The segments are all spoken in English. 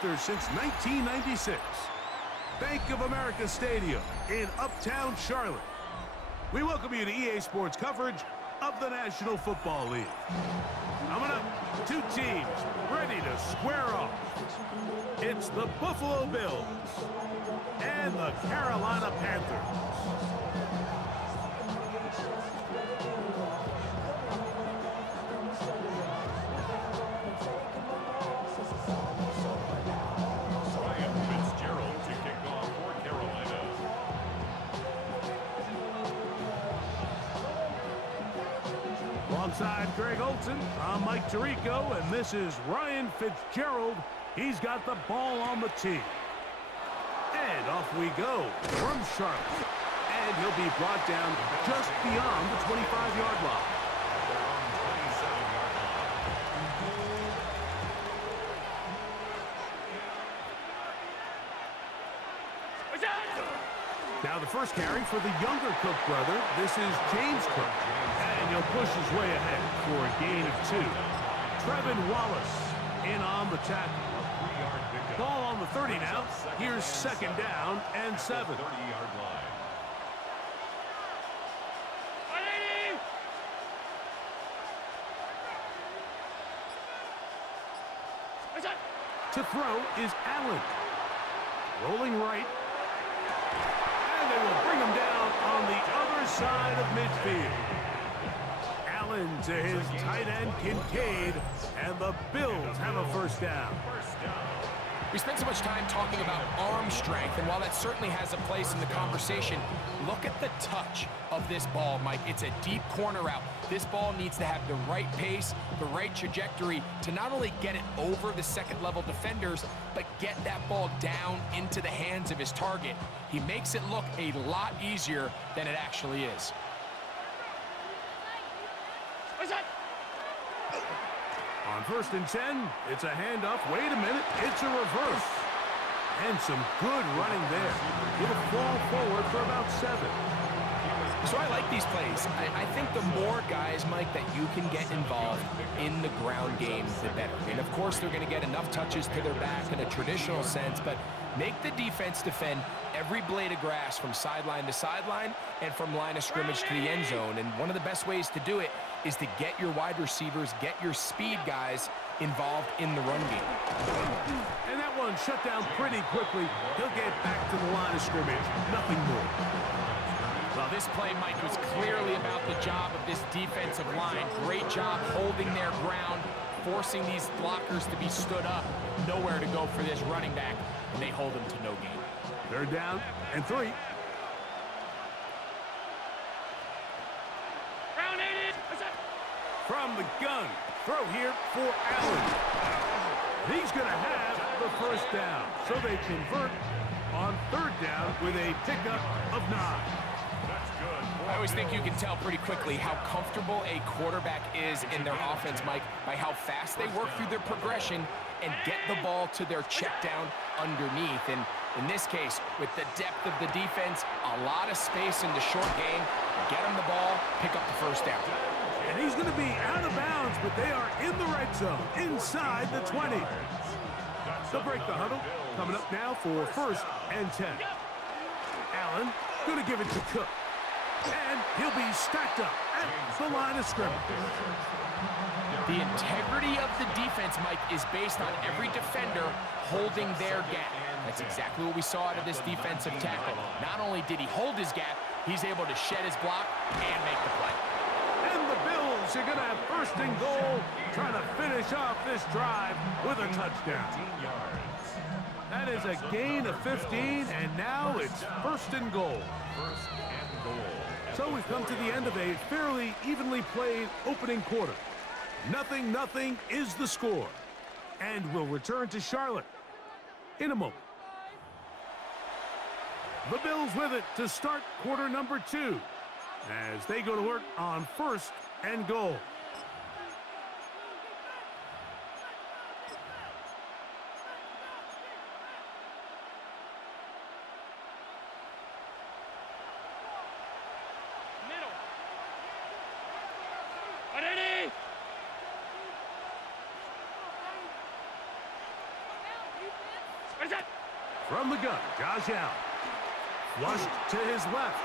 Panthers since 1996. Bank of America Stadium in Uptown Charlotte. We welcome you to EA Sports coverage of the National Football League. Coming up, two teams ready to square off. It's the Buffalo Bills and the Carolina Panthers. Alongside Greg Olson, I'm Mike Tirico, and this is Ryan Fitzgerald. He's got the ball on the tee. And off we go from Charlotte. And he'll be brought down just beyond the 25-yard line. Now the first carry for the younger Cook brother. This is James Cook. And he'll push his way ahead for a gain of 2. Trevin Wallace in on the tackle. Ball on the 30 now. Here's second down and 7. 30-yard line. To throw is Allen. Rolling right. And they will bring him down on the other side of midfield. Allen to his tight end Kincaid, and the Bills have a first down. We spent so much time talking about arm strength, and while that certainly has a place in the conversation, look at the touch of this ball, Mike. It's a deep corner route. This ball needs to have the right pace, the right trajectory to not only get it over the second-level defenders, but get that ball down into the hands of his target. He makes it look a lot easier than it actually is. On 1st and 10, it's a handoff. Wait a minute, it's a reverse. And some good running there. He'll fall forward for about 7. So I like these plays. I think the more guys, Mike, that you can get involved in the ground game, the better. And of course, they're going to get enough touches to their back in a traditional sense, but make the defense defend every blade of grass from sideline to sideline and from line of scrimmage to the end zone. And one of the best ways to do it is to get your wide receivers, get your speed guys involved in the run game. And that one shut down pretty quickly. He'll get back to the line of scrimmage. Nothing more. Well, this play, Mike, was clearly about the job of this defensive line. Great job holding their ground, forcing these blockers to be stood up. Nowhere to go for this running back, and they hold him to no gain. 3rd down and 3. From the gun, throw here for Allen. He's going to have the first down. So they convert on 3rd down with a pickup of 9. I always think you can tell pretty quickly how comfortable a quarterback is in their offense, Mike, by how fast they work through their progression and get the ball to their check down underneath. And in this case, with the depth of the defense, a lot of space in the short game, get them the ball, pick up the first down. And he's going to be out of bounds, but they are in the red zone, inside the 20. They'll break the huddle. Coming up now for 1st and 10. Allen going to give it to Cook. And he'll be stacked up at the line of scrimmage. The integrity of the defense, Mike, is based on every defender holding their gap. That's exactly what we saw out of this defensive tackle. Not only did he hold his gap, he's able to shed his block and make the play. And the Bills are going to have 1st and goal, trying to finish off this drive with a touchdown. That is a gain of 15, and now it's 1st and goal. So we've come to the end of a fairly evenly played opening quarter. 0-0 is the score. And we'll return to Charlotte in a moment. The Bills with it to start quarter number 2 as they go to work on 1st and goal. From the gun, Josh Allen. Flushed to his left.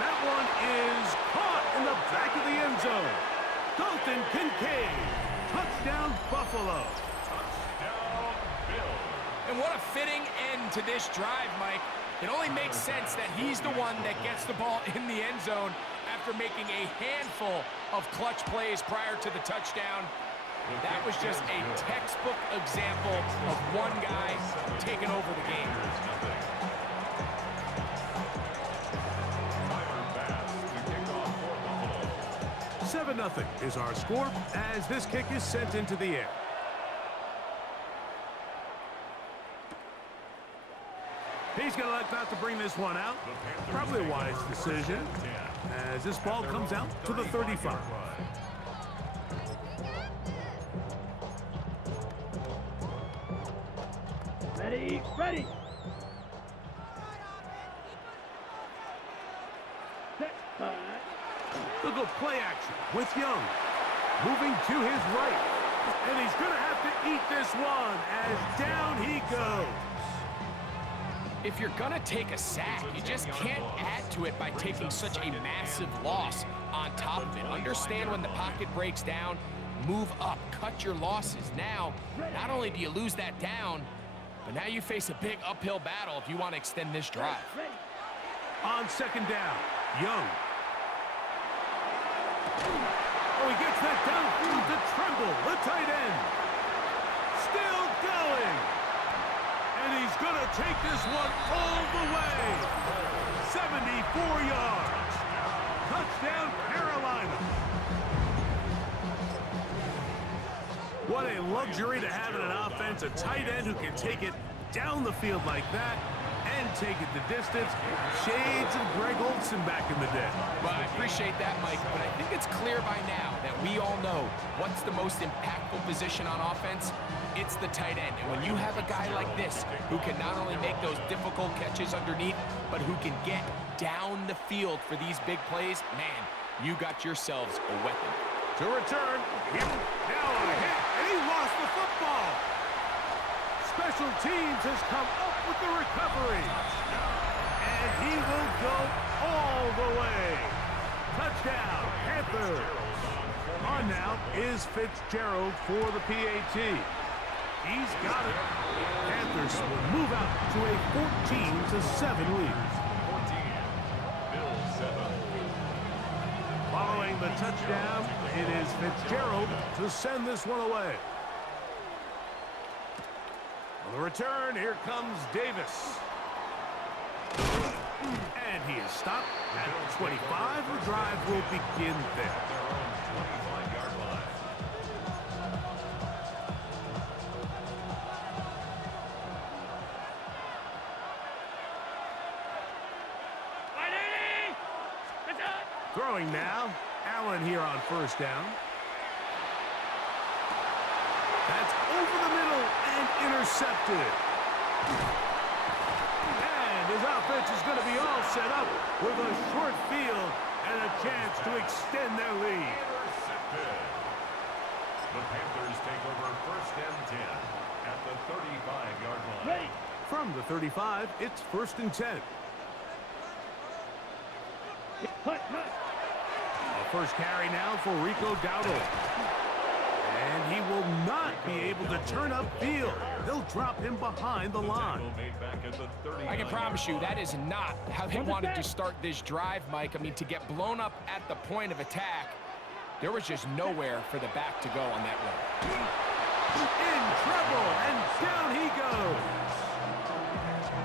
That one is caught in the back of the end zone. Dalton Kincaid. Touchdown, Buffalo. Touchdown, Bills. And what a fitting end to this drive, Mike. It only makes sense that he's the one that gets the ball in the end zone after making a handful of clutch plays prior to the touchdown. That was just a textbook example of one guy taking over the game. 7-0 is our score as this kick is sent into the air. He's going to elect not to bring this one out. Probably a wise decision as this ball comes out to the 35. Ready, ready. Look at play action with Young. Moving to his right. And he's going to have to eat this one as down he goes. If you're going to take a sack, you just can't add to it by taking such a massive loss on top of it. Understand when the pocket breaks down, move up, cut your losses. Now, not only do you lose that down, but now you face a big uphill battle if you want to extend this drive. On second down, Young. Oh, he gets that downfield to Tremble, the tight end. Still going. And he's going to take this one all the way. 74 yards. Touchdown, Carolina. What a luxury to have in an offense, a tight end who can take it down the field like that and take it the distance. Shades of Greg Olsen back in the day. Well, I appreciate that, Mike, but I think it's clear by now that we all know what's the most impactful position on offense. It's the tight end. And when you have a guy like this who can not only make those difficult catches underneath, but who can get down the field for these big plays, man, you got yourselves a weapon. To return, now a hit, and he lost the football. Special teams has come up with the recovery. And he will go all the way. Touchdown, Panthers. On now is Fitzgerald for the PAT. He's got it. Panthers will move out to a 14-7 lead. 14, Bills 7. Following the touchdown, it is Fitzgerald to send this one away. On the return, here comes Davis. And he is stopped at 25. The drive will begin there. Their own 25-yard line. Throwing now, Allen here on first down. That's over the middle and intercepted. And his offense is going to be all set up with a short field and a chance to extend their lead. Intercepted. The Panthers take over first and 10 at the 35-yard line. Ready. From the 35, it's first and 10. Hut, hut. First carry now for Rico Dowdle. And he will not be able to turn upfield. They'll drop him behind the line. Made back at the 39. I can promise you that is not how they wanted to start this drive, Mike. I mean, to get blown up at the point of attack, there was just nowhere for the back to go on that run. In trouble, and down he goes.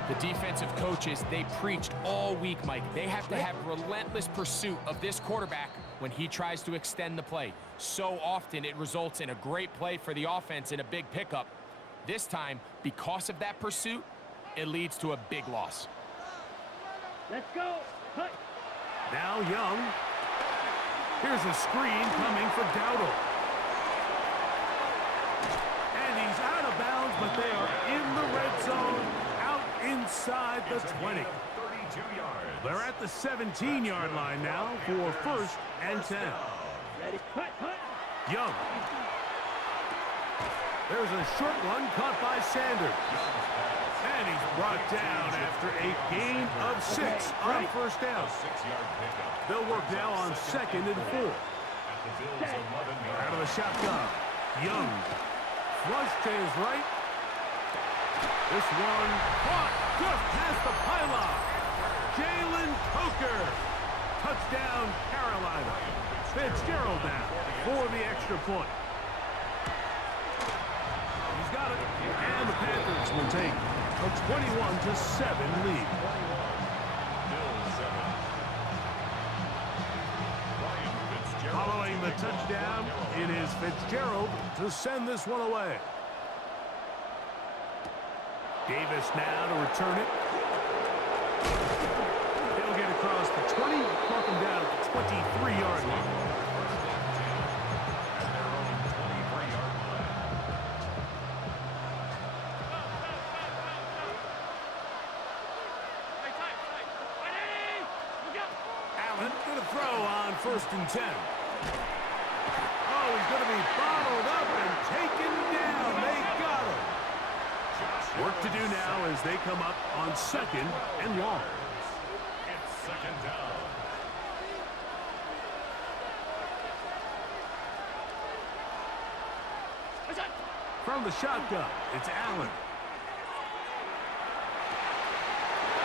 The defensive coaches, they preached all week, Mike. They have to have relentless pursuit of this quarterback when he tries to extend the play. So often it results in a great play for the offense and a big pickup. This time, because of that pursuit, it leads to a big loss. Let's go. Hut. Now Young. Here's a screen coming for Dowdle. And he's out of bounds, but they are in the red zone, out inside the 20. 32 yards. They're at the 17-yard line now for first and 10. Ready. Hut, hut. Young. There's a short one caught by Sanders. And he's brought down after a gain of 6 on first down. They'll work now on 2nd and 4. Out of the shotgun. Young. Flush to his right. This one caught just past the pylon. Jalen Coker. Touchdown, Carolina. Fitzgerald now for the extra point. He's got it. And the Panthers will take a 21-7 lead. Following the touchdown, it is Fitzgerald to send this one away. Davis now to return it. He'll get across the 20, mark him down at the 23-yard line. Allen going to throw on 1st and 10. Oh, he's going to be bottled up and taken down. They got him. Work to do now as they come up on 2nd and long. It's 2nd down. From the shotgun, it's Allen.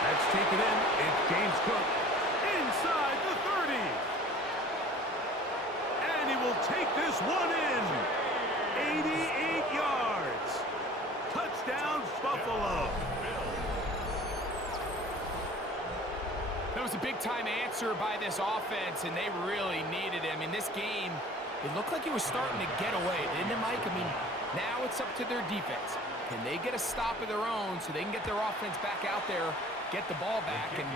That's taken in. It's James Cook inside the 30. And he will take this one in. 88 yards. Touchdown, Buffalo. That was a big-time answer by this offense, and they really needed him. In this game, it looked like he was starting to get away, didn't it, Mike? I mean, now it's up to their defense. Can they get a stop of their own so they can get their offense back out there, get the ball back, and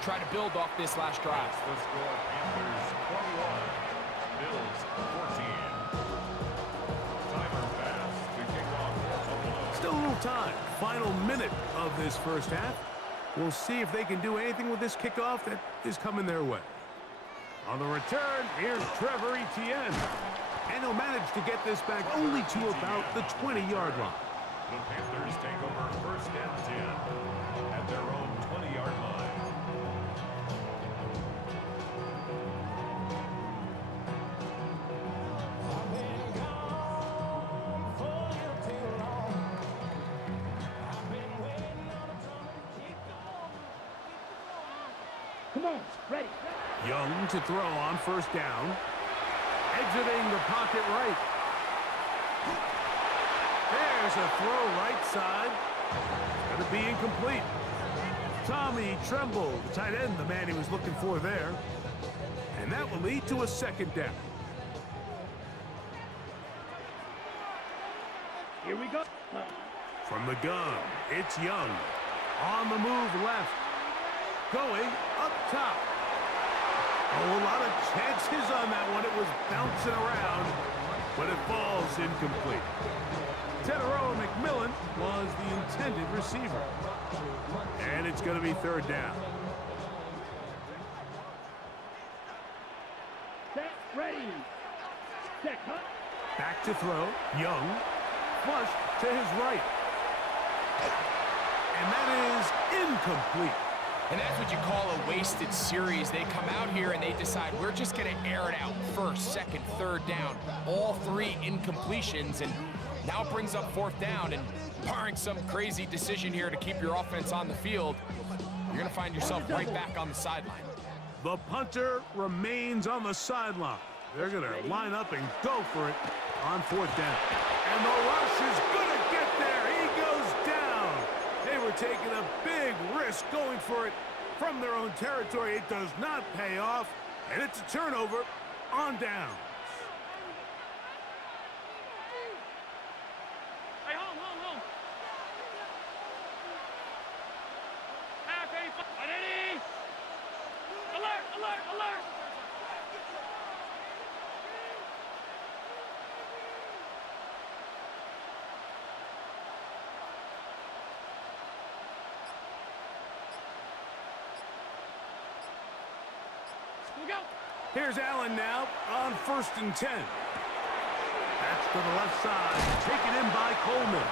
try to build off this last drive? The score, Panthers 21, Bills 14. Timer pass to kick off Buffalo. Still a little time. Final minute of this first half. We'll see if they can do anything with this kickoff that is coming their way. On the return, here's Trevor Etienne. And he'll manage to get this back only to about the 20-yard line. The Panthers take over 1st and 10 at their own 20-yard line. Come on, ready. Young to throw on 1st down. Exiting the pocket right. There's a throw right side. Going to be incomplete. Tommy Tremble, the tight end, the man he was looking for there. And that will lead to a 2nd down. Here we go. From the gun, it's Young. On the move left. Going up top. Oh, a lot of chances on that one. It was bouncing around, but it falls incomplete. Teteroa McMillan was the intended receiver. And it's going to be 3rd down. Set, ready. Set, cut. Back to throw. Young. Flush to his right. And that is incomplete. And that's what you call a wasted series. They come out here and they decide, we're just going to air it out 1st, 2nd, 3rd down. All 3 incompletions, and now it brings up 4th down. And barring some crazy decision here to keep your offense on the field, you're going to find yourself right back on the sideline. The punter remains on the sideline. They're going to line up and go for it on 4th down. And the rush is going to get there. He goes down. They were taking a big risk going for it from their own territory. It does not pay off, and it's a turnover on downs. Hey, hold. Half 85. Ready? Alert! Go. Here's Allen now on 1st and 10. That's to the left side, taken in by Coleman.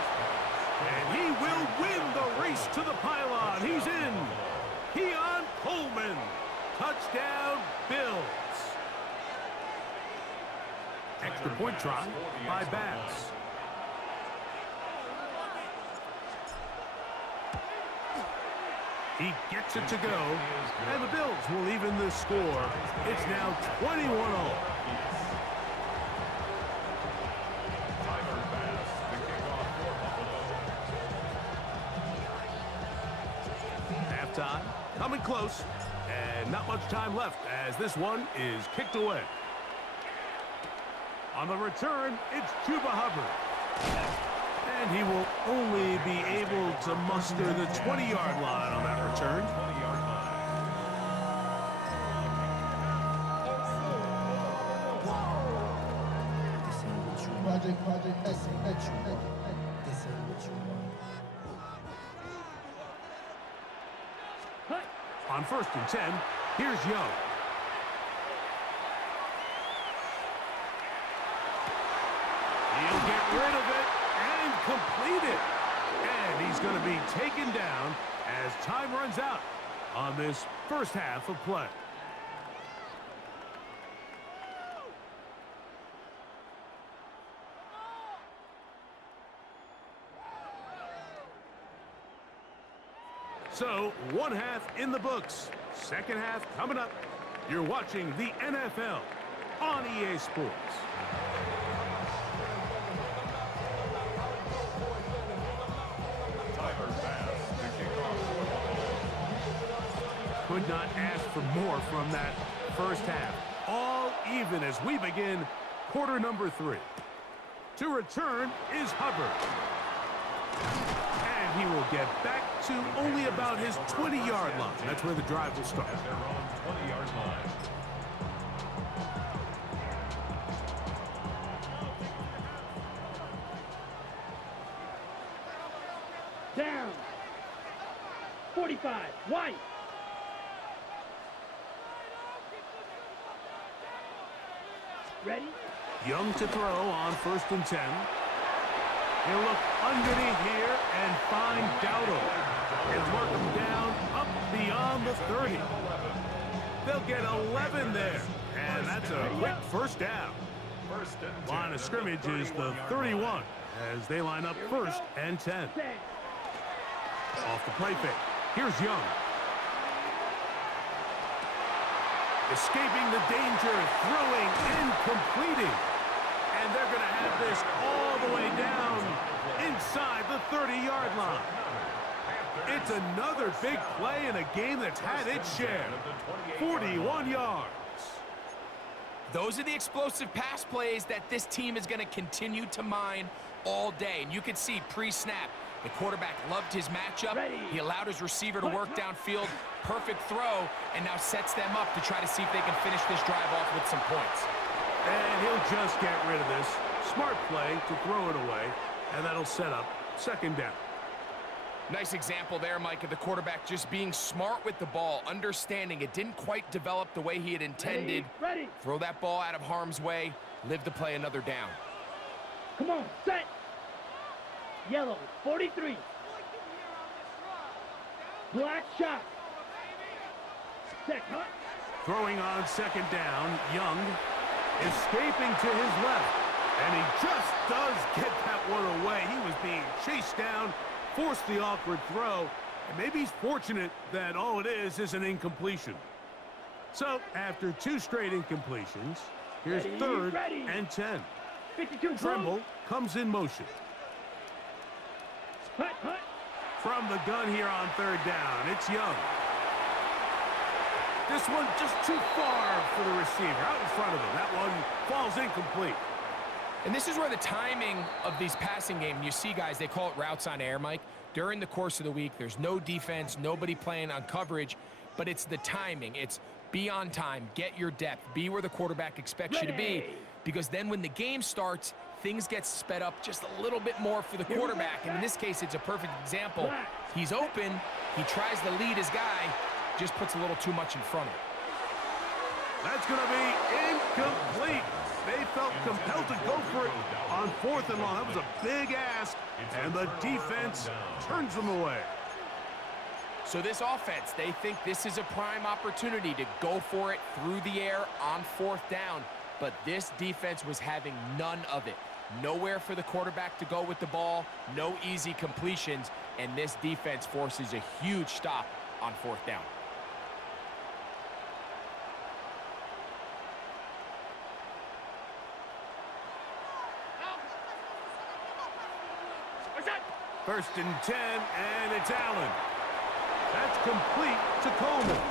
Gets to the pylon. He's in. Keon Coleman. Touchdown, Bills. Extra point try by Bass. He gets it to go, and the Bills will even the score. It's now 21-all. Halftime, coming close, and not much time left as this one is kicked away. On the return, it's Chuba Hubbard. And he will only be able to muster the 20-yard line on that return. On 1st and 10, here's Young. He'll get rid of it. Completed, and he's going to be taken down as time runs out on this first half of play. So, one half in the books. Second half coming up. You're watching the NFL on EA Sports. Could not ask for more from that first half. All even as we begin quarter number 3. To return is Hubbard. And he will get back to only about his 20-yard line. That's where the drive will start. They're on 20-yard line. Down. 45. White. Ready? Young to throw on 1st and 10. He'll look underneath here and find Dowdle. He'll work him down up beyond the 30. They'll get 11 there. And that's a quick first down. Line of scrimmage is the 31 as they line up 1st and 10. Off the play fake. Here's Young. Escaping the danger, throwing and completing. And they're going to have this all the way down inside the 30-yard line. It's another big play in a game that's had its share. 41 yards. Those are the explosive pass plays that this team is going to continue to mine all day. And you can see pre-snap, the quarterback loved his matchup. He allowed his receiver to work downfield. Perfect throw, and now sets them up to try to see if they can finish this drive off with some points. And he'll just get rid of this. Smart play to throw it away, and that'll set up 2nd down. Nice example there, Mike, of the quarterback just being smart with the ball, understanding it didn't quite develop the way he had intended. Ready. Throw that ball out of harm's way, live to play another down. Come on, set. Yellow, 43. Black shot. Set, huh? Throwing on 2nd down, Young escaping to his left. And he just does get that one away. He was being chased down, forced the awkward throw, and maybe he's fortunate that all it is an incompletion. So, after 2 straight incompletions, here's 3rd and 10. 52. Tremble comes in motion. Hut, hut. From the gun here on 3rd down, it's Young. This one just too far for the receiver, out in front of him. That one falls incomplete. And this is where the timing of these passing games, you see guys, they call it routes on air, Mike. During the course of the week, there's no defense, nobody playing on coverage, but it's the timing. It's be on time, get your depth, be where the quarterback expects you to be, because then when the game starts, things get sped up just a little bit more for the quarterback. And in this case, it's a perfect example. He's open, he tries to lead his guy, just puts a little too much in front of him. That's going to be incomplete. They felt compelled to go for it on 4th and long. That was a big ask, and the defense turns them away. So this offense, they think this is a prime opportunity to go for it through the air on 4th down, but this defense was having none of it. Nowhere for the quarterback to go with the ball, no easy completions, and this defense forces a huge stop on 4th down. First and 10, and it's Allen. That's complete to Coleman.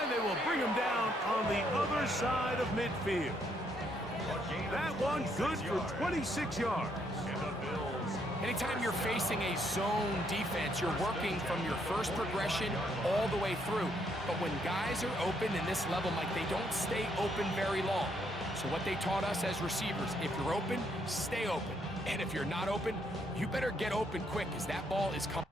And they will bring him down on the other side of midfield. That one good for 26 yards. Anytime you're facing a zone defense, you're working from your first progression all the way through. But when guys are open in this level, Mike, they don't stay open very long. So what they taught us as receivers, if you're open, stay open. And if you're not open, you better get open quick, as that ball is coming.